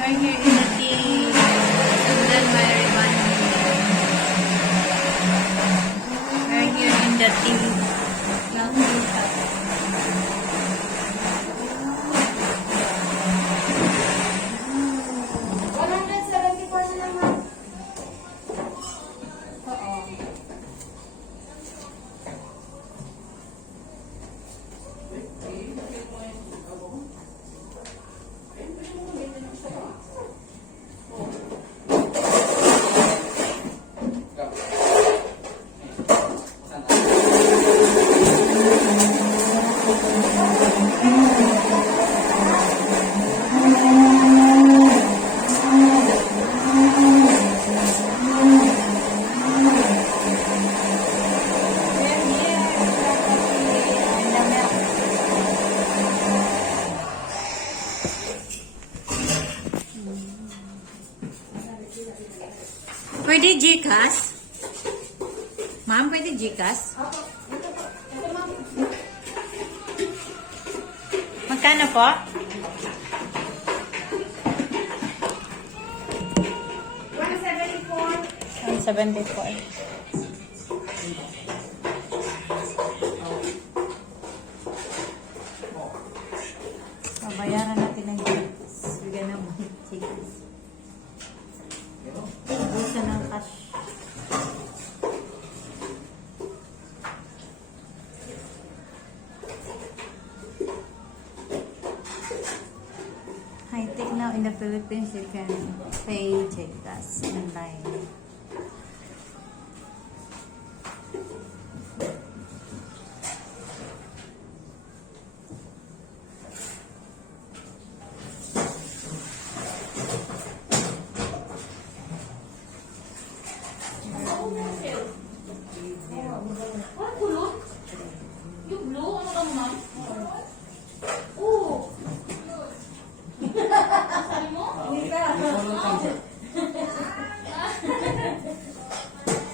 are here in the tea. Sundan Mariban. We're here in the tea. Lang dito. Pwede Gcash? Ma'am, pwede Gcash? Magkano po? 174. Babayaran natin ng Gcash. Bigyan naman Gcash. Busa ng cash. High-tech now in the Philippines, you can pay Gcash online.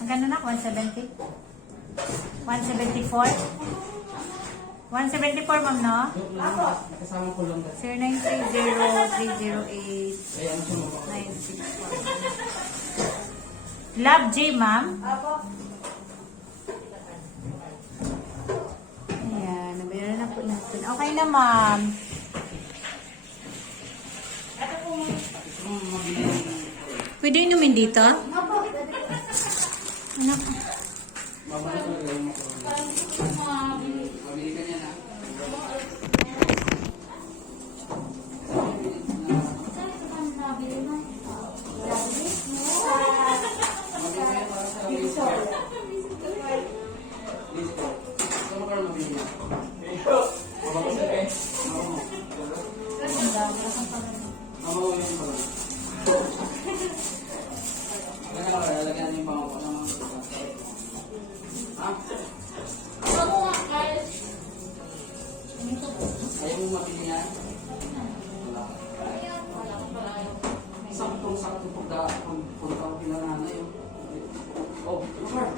Magkano na? 170? 174? 174, ma'am, no? Kasama ko lang. 0930-308-961. Love J, ma'am? Ayan, nabayaran na po natin. Okay na, ma'am. Pwede inumin dito? Ano? Mabili ka niya na. Ayaw mo mabili yan? Saktong-sakto punta ko pinananay. Oh, Mark.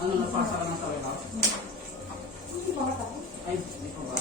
Ano, napasa ka ng tawin ako? Ay, hindi ko ba?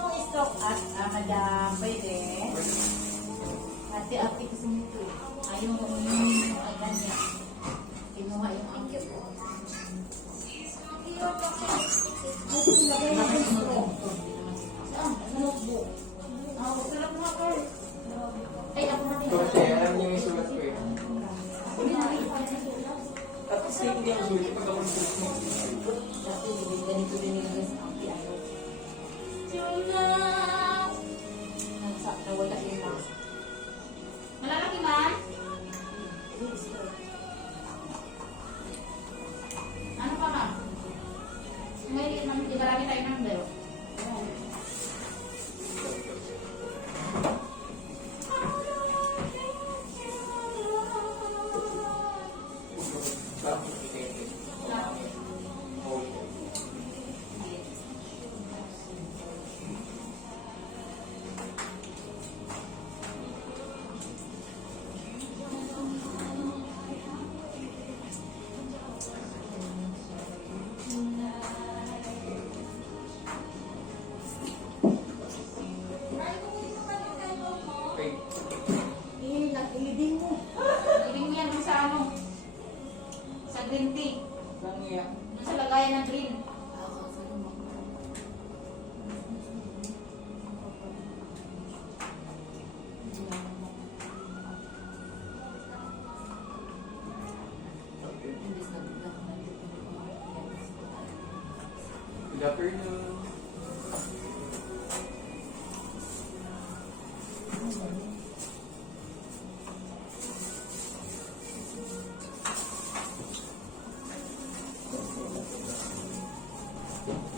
pong stroke at madam, pwede. Ate-ate kasi nito eh. Ayaw mo yung agad niya. Kinuha yung angkit ko. Ilagay mo yung stroke. Saan? Sa notebook. Sarap mo ako. Ay, ako natin. Kasi alam niyo yung sulat ko eh. Tapos hindi ang sulat pag ako sulat mo. Dati, ganito din yung sa angkit. Nawala yung mask. Malalaki man? Ano pa ma'am? Ngayon, ma'am, di ba lagi tayo ng bero? Okay. Iliding mo. Iling mo yan dun sa ano? Sa green tea. Nangiyak. Dun sa lagayan ng green. Good afternoon.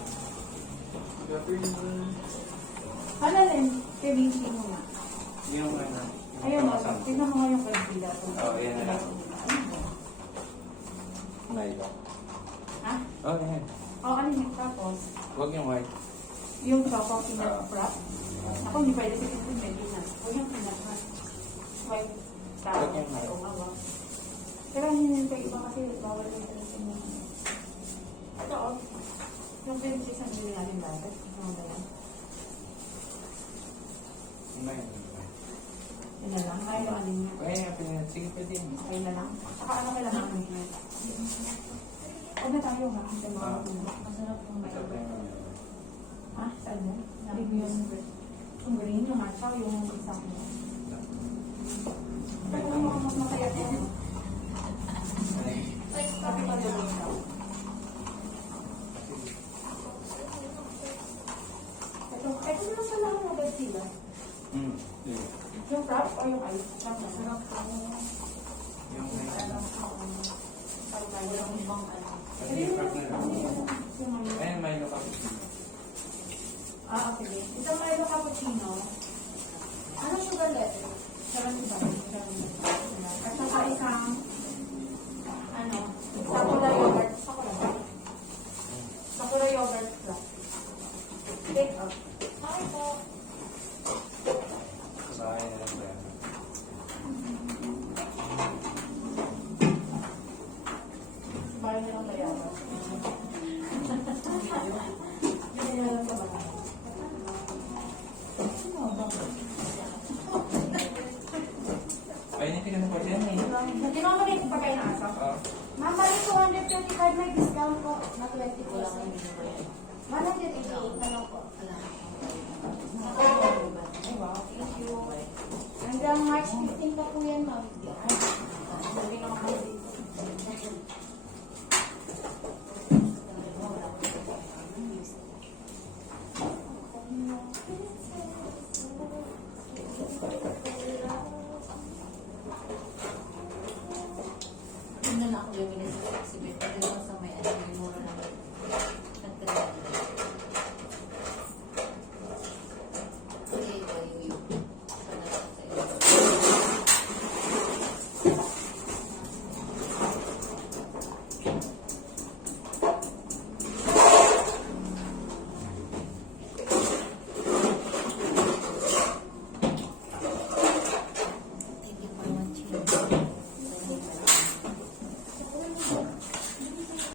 Good afternoon. Halalin, pinili mo nga. Yung ano? Ayun o, tignan mo nga yung kaldila. Oo, yan na lang. Milo. Ha? Oh, yan. O, ano yung tapos? Huwag yung white. Yung choco peanut wrap. Ako, hindi pwede kasi yung peanut. O yung peanut wrap. White tao. Huwag yung white. O, awa. Pero hinintay iba kasi bawal yung talasin mo. Ito o. Yung princess ang bili natin dati. Ano ba yan? Milo. Yun na lang. Ayaw alin niya. Kaya, sige pwede yun. Ayun na lang. Saka ano kailangan mo? Huwag na tayo ha. Kasi mga masarap yung Masarap may yung ha? Saan mo? Yung yung green, yung matcha, yung isang mo. Ito kung mga mas masaya ko. Sabi pa doon daw. Ito na sa lang mo ba sila? Yung wrap o yung ice? Wrap na. Sarap ko. Yung Milo. Parang tayo ng ibang ano. Kasi yung pack na lang. Yung ano. Ayun, Milo ka. Okay. Isang Milo cappuccino. Ano sugar letter? 75. At saka isang ano, sakura yogurt. Sakura yogurt plus. Take up. Okay po. Sa bahay na lang ba? Bahay na lang bayaran. Hindi na lang sa bahay. Ayun, hindi ka na pa dyan eh. Hindi mo kami kung pagkain ng aso. Ah, Ma'am, bali 225 may discount po na 24.